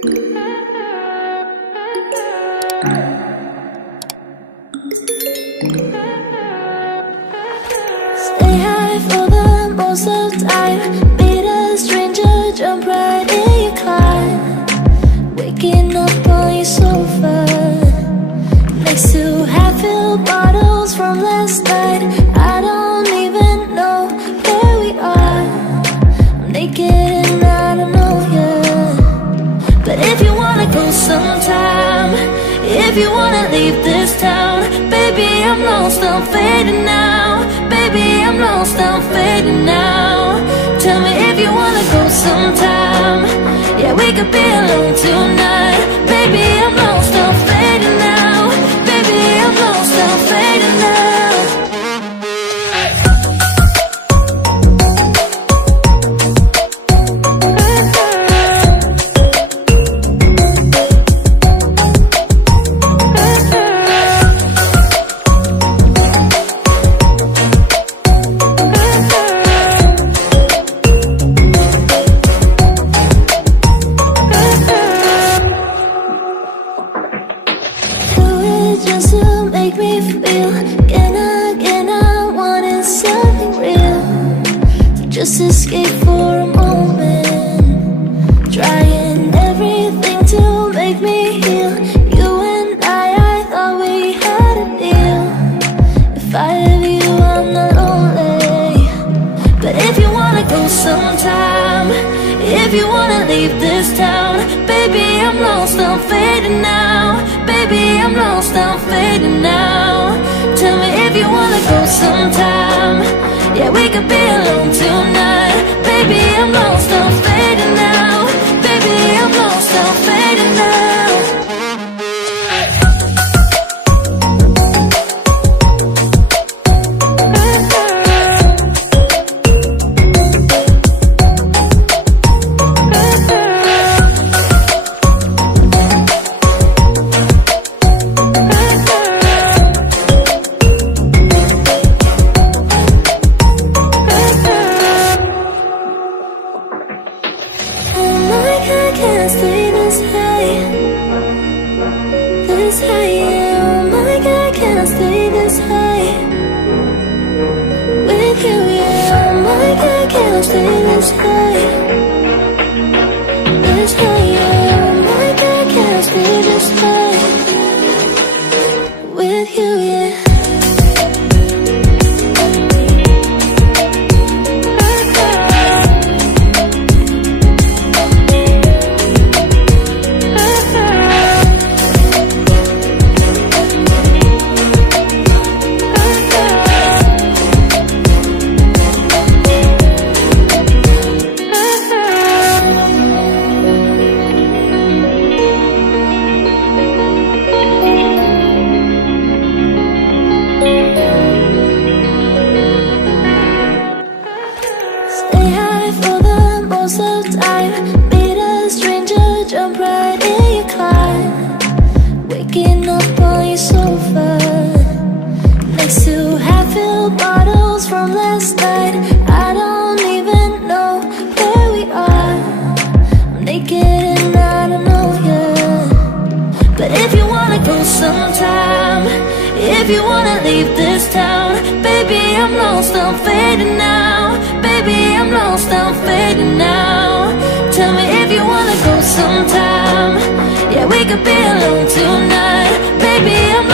Stay high for the most of time. Meet a stranger, jump right in your car. Waking up on your sofa next to half-filled bottles from last night. I don't even know where we are. I'm naked and I don't know you. But if you wanna go sometime, if you wanna leave this town, baby, I'm lost, I'm fading now. Baby, I'm lost, I'm fading now. Tell me if you wanna go sometime. Yeah, we could be alone tonight. Baby, I'm lost, I'm fading now. Baby, I'm lost, I'm fading now. Just to make me feel, can I wanted something real. So just escape for a moment, trying everything to make me heal. You and I thought we had a deal. If I have you, I'm not lonely. But if you wanna go sometime, if you wanna leave this town, baby, I'm lost, I'm fading now. Baby, I'm lost, I'm fading now. Tell me if you wanna go sometime. Yeah, we could be alone tonight. Baby, I'm lost, I'm fading now. Baby, I'm lost, I'm fading now. I can't stay this high, yeah. Oh my God, I can't stay this high with you, yeah. Oh my God, I can't stay this high, yeah. Oh my God, I can't stay this high with you, yeah. For the most of time, meet a stranger, jump right in your car. Waking up on your sofa next to half-filled bottles from last night. I don't even know where we are. I'm naked and I don't know you. But if you wanna go sometime, if you wanna leave this town, baby, I'm lost, I'm fading now. Baby, I'm lost, I'm fading now. Tell me if you wanna go sometime. Yeah, we could be alone tonight. Baby, I'm